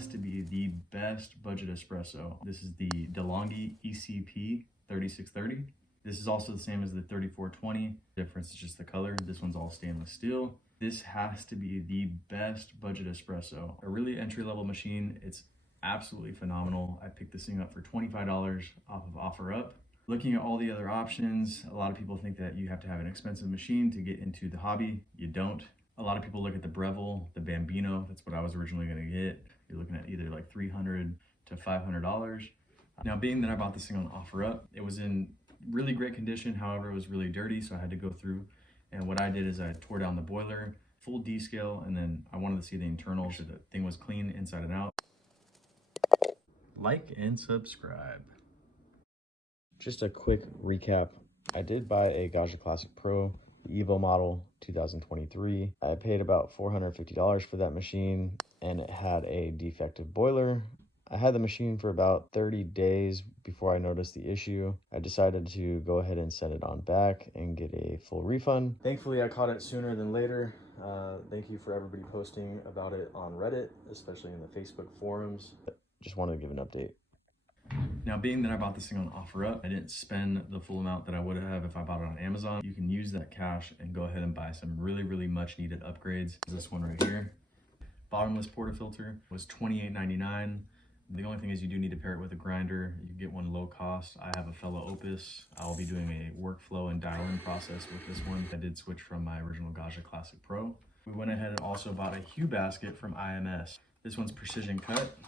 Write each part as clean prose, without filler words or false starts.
has to be the best budget espresso. This is the De'Longhi ECP3630. This is also the same as the 3420. Difference is just the color. This one's all stainless steel. This has to be the best budget espresso. A really entry-level machine. It's absolutely phenomenal. I picked this thing up for $25 off of OfferUp. Looking at all the other options, a lot of people think that you have to have an expensive machine to get into the hobby. You don't. A lot of people look at the Breville, the Bambino. That's what I was originally gonna get. You're looking at either like $300 to $500. Now, being that I bought this thing on OfferUp, it was in really great condition. However, it was really dirty, so I had to go through. And what I did is I tore down the boiler, full descale, and then I wanted to see the internals, so the thing was clean inside and out. Like and subscribe. Just a quick recap. I did buy a Gaja Classic Pro, the Evo model 2023. I paid about $450 for that machine, and it had a defective boiler. I had the machine for about 30 days before I noticed the issue. I decided to go ahead and send it on back and get a full refund. Thankfully, I caught it sooner than later. Thank you for everybody posting about it on Reddit, especially in the Facebook forums. Just wanted to give an update. Now, being that I bought this thing on OfferUp, I didn't spend the full amount that I would have if I bought it on Amazon. You can use that cash and go ahead and buy some really much needed upgrades. This one right here. Bottomless portafilter was $28.99. The only thing is you do need to pair it with a grinder. You get one low cost. I have a fellow Opus. I'll be doing a workflow and dial-in process with this one. I did switch from my original Gaja Classic Pro. We went ahead and also bought a Hue basket from IMS. This one's precision cut.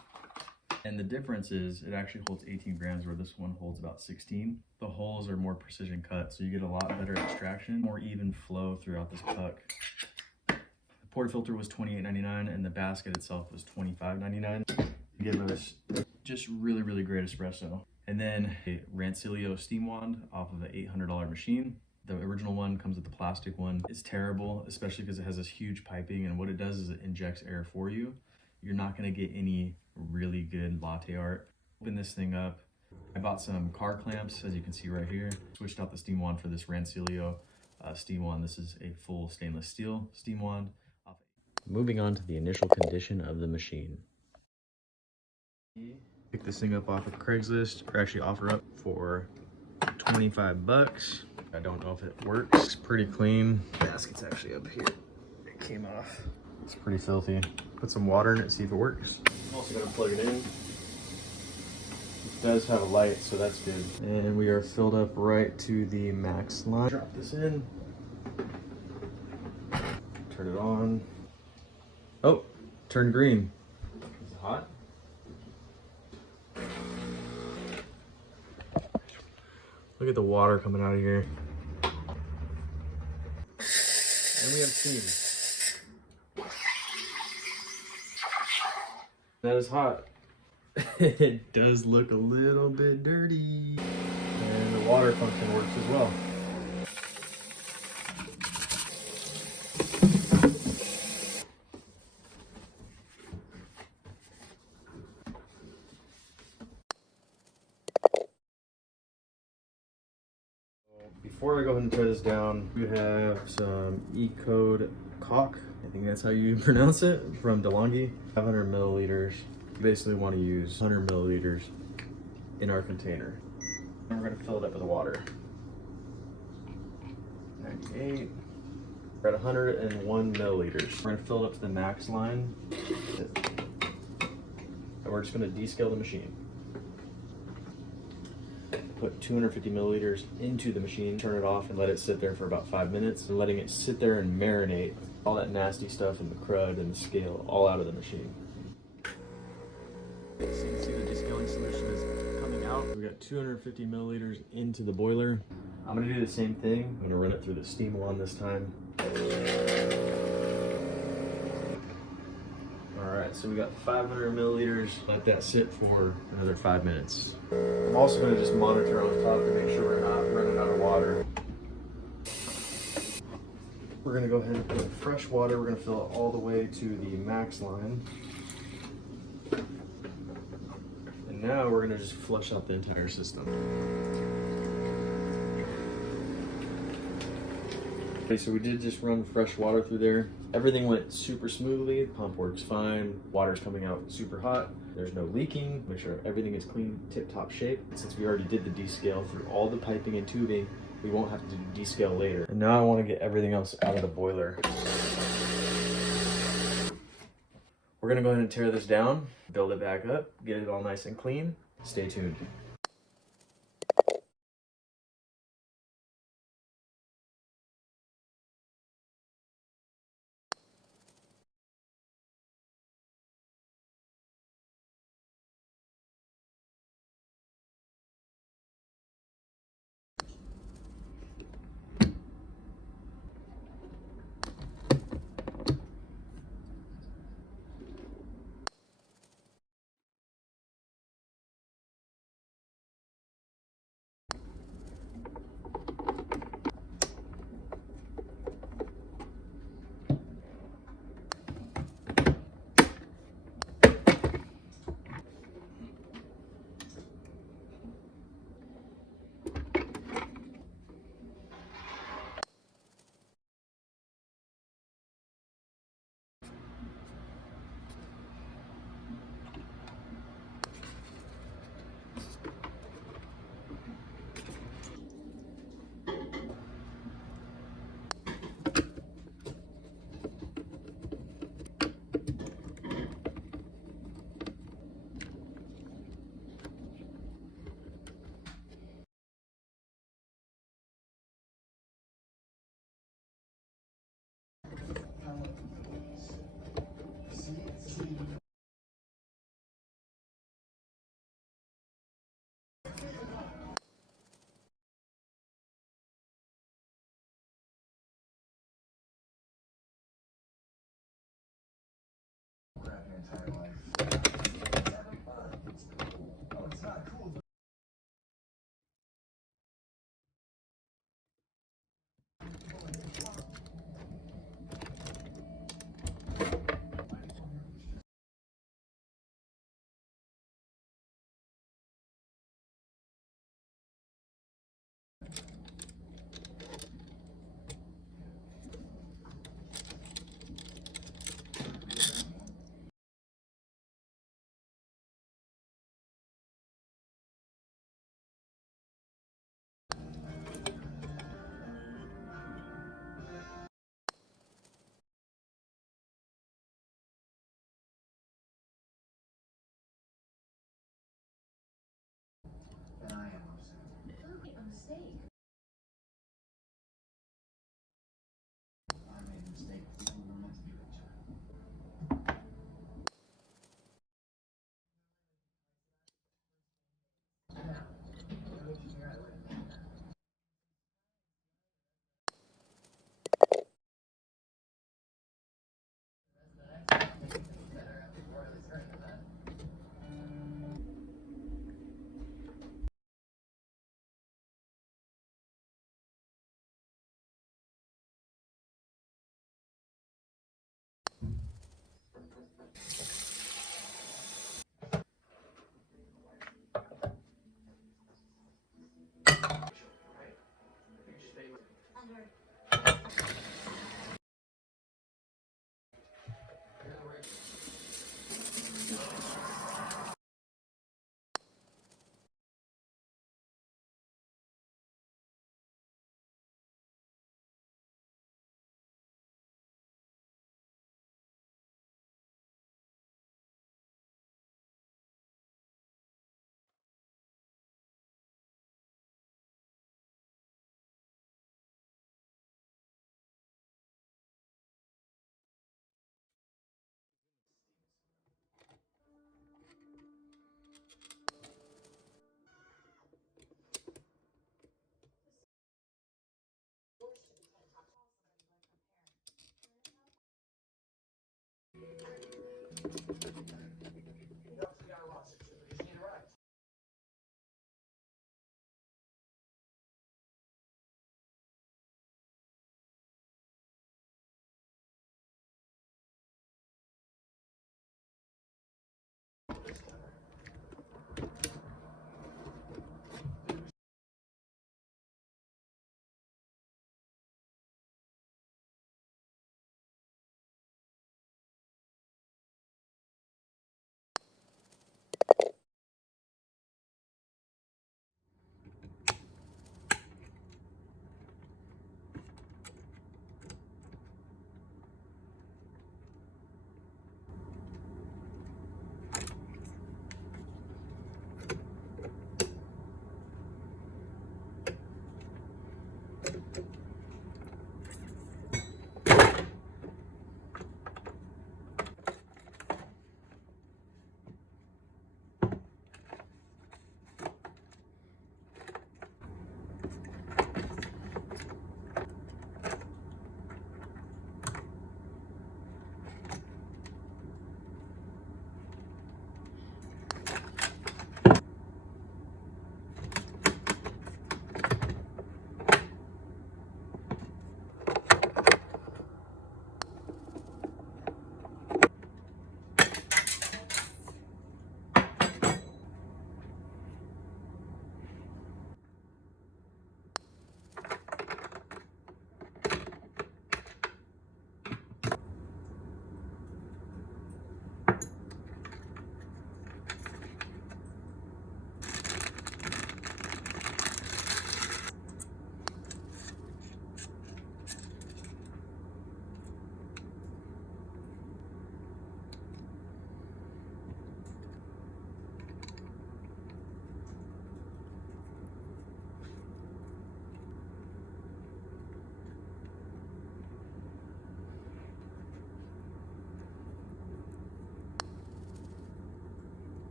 And the difference is it actually holds 18 grams where this one holds about 16. The holes are more precision cut, so you get a lot better extraction, more even flow throughout this puck. The portafilter was $28.99 and the basket itself was $25.99. Give us just really great espresso. And then a Rancilio steam wand off of the $800 machine. The original one comes with the plastic one. It's terrible, especially because it has this huge piping, and what it does is it injects air for you. You're not gonna get any really good latte art. Open this thing up. I bought some car clamps, as you can see right here. Switched out the steam wand for this Rancilio steam wand. This is a full stainless steel steam wand. Moving on to the initial condition of the machine. Picked this thing up off of Craigslist, or actually OfferUp, for 25 bucks. I don't know if it works. It's pretty clean. The basket's actually up here. It came off. It's pretty filthy. Put some water in it, see if it works. I'm also gonna plug it in. It does have a light, so that's good. And we are filled up right to the max line. Drop this in. Turn it on. Oh, turned green. Is it hot? Look at the water coming out of here. And we have steam. That is hot. It does look a little bit dirty. And the water function works as well. Before I go ahead and tear this down, we have some E-Code caulk. I think that's how you pronounce it, from De'Longhi. 500 milliliters. You basically want to use 100 milliliters in our container. And we're going to fill it up with water. 98. We're at 101 milliliters. We're going to fill it up to the max line. And we're just going to descale the machine. Put 250 milliliters into the machine, turn it off, and let it sit there for about 5 minutes. And letting it sit there and marinate all that nasty stuff and the crud and the scale all out of the machine. So you can see the descaling solution is coming out. We got 250 milliliters into the boiler. I'm gonna do the same thing. I'm gonna run it through the steam wand this time. All right, so we got 500 milliliters. Let that sit for another 5 minutes. I'm also gonna just monitor on top to make sure we're not running out of water. We're gonna go ahead and put fresh water. We're gonna fill it all the way to the max line. And now we're gonna just flush out the entire system. Okay, so we did just run fresh water through there. Everything went super smoothly. Pump works fine. Water's coming out super hot. There's no leaking. Make sure everything is clean, tip-top shape. Since we already did the descale through all the piping and tubing, we won't have to do descale later. And now I want to get everything else out of the boiler. We're gonna go ahead and tear this down, build it back up, get it all nice and clean. Stay tuned.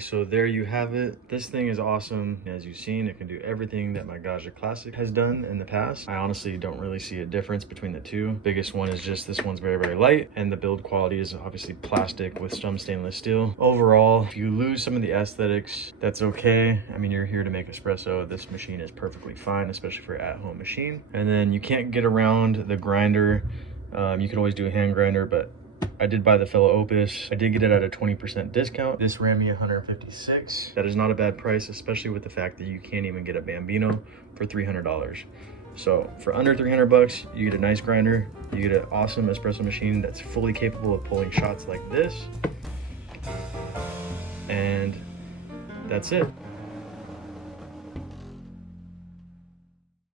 So there you have it. This thing is awesome. As you've seen, it can do everything that my Gaggia Classic has done in the past. I honestly don't really see a difference between the two. Biggest one is just this one's very, very light, and the build quality is obviously plastic with some stainless steel. Overall, if you lose some of the aesthetics, that's okay. I mean, you're here to make espresso. This machine is perfectly fine, especially for an at-home machine. And then you can't get around the grinder. You can always do a hand grinder, but I did buy the fellow Opus. I did get it at a 20% discount. This ran me $156. That is not a bad price, especially with the fact that you can't even get a Bambino for $300. So for under 300 bucks, you get a nice grinder. You get an awesome espresso machine that's fully capable of pulling shots like this. And that's it.